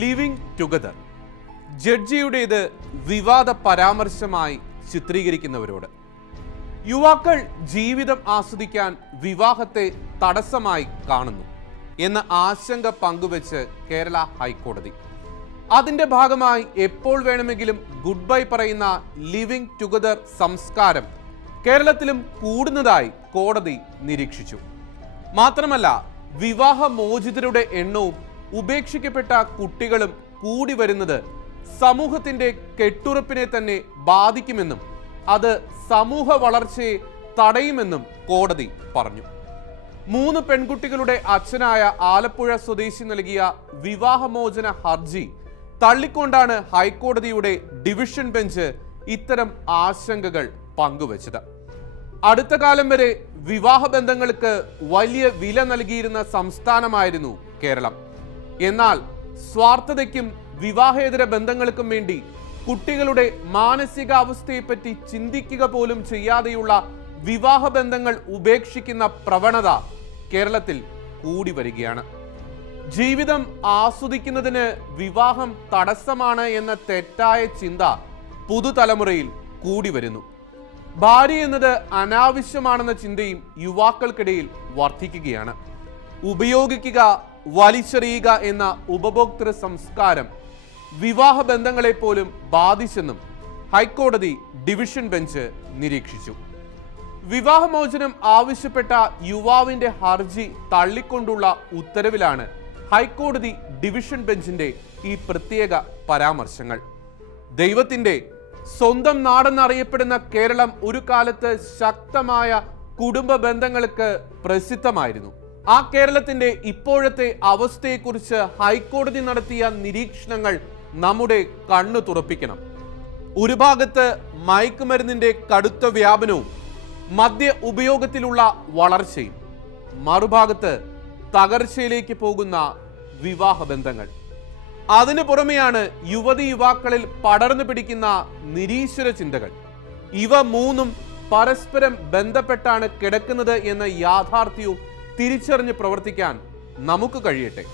Living together. ജഡ്ജിയുടേത് വിവാദ പരാമർശമായി ചിത്രീകരിക്കുന്നവരോട്. യുവാക്കൾ ജീവിതം ആസ്വദിക്കാൻ വിവാഹത്തെ തടസ്സമായി കാണുന്നു എന്ന ആശങ്ക പങ്കുവെച്ച് കേരള ഹൈക്കോടതി. അതിന്റെ ഭാഗമായി എപ്പോൾ വേണമെങ്കിലും ഗുഡ് ബൈ പറയുന്ന ലിവിംഗ് ടുഗദർ സംസ്കാരം കേരളത്തിലും കൂടുന്നതായി കോടതി നിരീക്ഷിച്ചു. മാത്രമല്ല, വിവാഹമോചിതരുടെ എണ്ണവും ഉപേക്ഷിക്കപ്പെട്ട കുട്ടികളും കൂടി വരുന്നത് സമൂഹത്തിന്റെ കെട്ടുറപ്പിനെ തന്നെ ബാധിക്കുമെന്നും അത് സമൂഹ വളർച്ചയെ തടയുമെന്നും കോടതി പറഞ്ഞു. 3 പെൺകുട്ടികളുടെ അച്ഛനായ ആലപ്പുഴ സ്വദേശി നൽകിയ വിവാഹമോചന ഹർജി തള്ളിക്കൊണ്ടാണ് ഹൈക്കോടതിയുടെ ഡിവിഷൻ ബെഞ്ച് ഇത്തരം ആശങ്കകൾ പങ്കുവച്ചത്. അടുത്ത കാലം വരെ വിവാഹ ബന്ധങ്ങൾക്ക് വലിയ വില നൽകിയിരുന്ന സംസ്ഥാനമായിരുന്നു കേരളം. എന്നാൽ സ്വാർത്ഥതയ്ക്കും വിവാഹേതര ബന്ധങ്ങൾക്കും വേണ്ടി കുട്ടികളുടെ മാനസികാവസ്ഥയെപ്പറ്റി ചിന്തിക്കുക പോലും ചെയ്യാതെയുള്ള വിവാഹ ബന്ധങ്ങൾ ഉപേക്ഷിക്കുന്ന പ്രവണത കേരളത്തിൽ കൂടി വരികയാണ്. ജീവിതം ആസ്വദിക്കുന്നതിന് വിവാഹം തടസ്സമാണ് എന്ന തെറ്റായ ചിന്ത പുതുതലമുറയിൽ കൂടി വരുന്നു. ഭാര്യ എന്നത് അനാവശ്യമാണെന്ന ചിന്തയും യുവാക്കൾക്കിടയിൽ വർദ്ധിക്കുകയാണ്. ഉപയോഗിക്കുക, വലിച്ചെറിയുക എന്ന ഉപഭോക്തൃ സംസ്കാരം വിവാഹ ബന്ധങ്ങളെ പോലും ബാധിച്ചെന്നും ഹൈക്കോടതി ഡിവിഷൻ ബെഞ്ച് നിരീക്ഷിച്ചു. വിവാഹമോചനം ആവശ്യപ്പെട്ട യുവാവിന്റെ ഹർജി തള്ളിക്കൊണ്ടുള്ള ഉത്തരവിലാണ് ഹൈക്കോടതി ഡിവിഷൻ ബെഞ്ചിന്റെ ഈ പ്രത്യേക പരാമർശങ്ങൾ. ദൈവത്തിന്റെ സ്വന്തം നാടെന്നറിയപ്പെടുന്ന കേരളം ഒരു കാലത്ത് ശക്തമായ കുടുംബ ബന്ധങ്ങൾക്ക് പ്രസിദ്ധമായിരുന്നു. ആ കേരളത്തിന്റെ ഇപ്പോഴത്തെ അവസ്ഥയെക്കുറിച്ച് ഹൈക്കോടതി നടത്തിയ നിരീക്ഷണങ്ങൾ നമ്മുടെ കണ്ണു തുറപ്പിക്കണം. ഒരു ഭാഗത്ത് മയക്കുമരുന്നിന്റെ കടുത്ത വ്യാപനവും മദ്യ ഉപയോഗത്തിലുള്ള വളർച്ചയും, മറുഭാഗത്ത് തകർച്ചയിലേക്ക് പോകുന്ന വിവാഹ ബന്ധങ്ങൾ. അതിനു പുറമെയാണ് യുവതിയുവാക്കളിൽ പടർന്നു പിടിക്കുന്ന നിരീശ്വര ചിന്തകൾ. ഇവ മൂന്നും പരസ്പരം ബന്ധപ്പെട്ടാണ് കിടക്കുന്നത് എന്ന യാഥാർത്ഥ്യവും തിരിച്ചറിഞ്ഞ് പ്രവർത്തിക്കാൻ നമുക്ക് കഴിയട്ടെ.